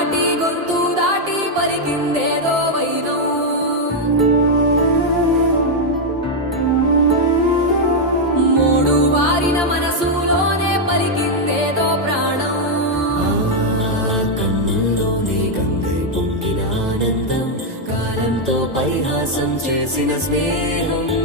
దాటి గొంతు దాటి పలికిందేదో వైనం. మూడు వారిన మనసులోనే పలికిందేదో ప్రాణం. కన్నుల్లోనే గంగై పొంగిన ఆనందం, కాలంతో పరిహాసం చేసిన స్నేహం.